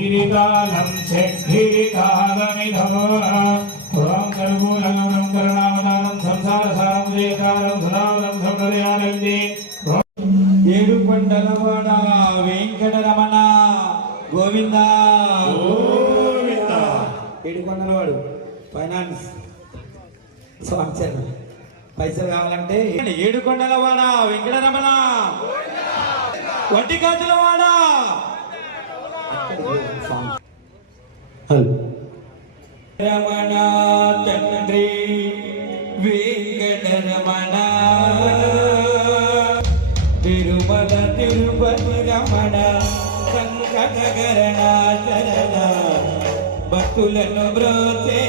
గిరికాలం చెక్కిరికాలమిధమో పురం కర్పూరం కరుణావతారం సంసారసారం జయకారం సదావరం సంప్రదయానంది ఏడుకొండలవాడ Venkataramana Govinda Govinda. ఏడుకొండలవాడు finance sponsor పైసలు కావాలంటే ఏడుకొండలవాడ వెంకటరమణ వడ్డీ కాజులవాడ రమణ తండ్రి వెంకటరమణ తిరుమల తిరుపతి రమణ సంకటకరణ చరణ భక్తులను బ్రోచే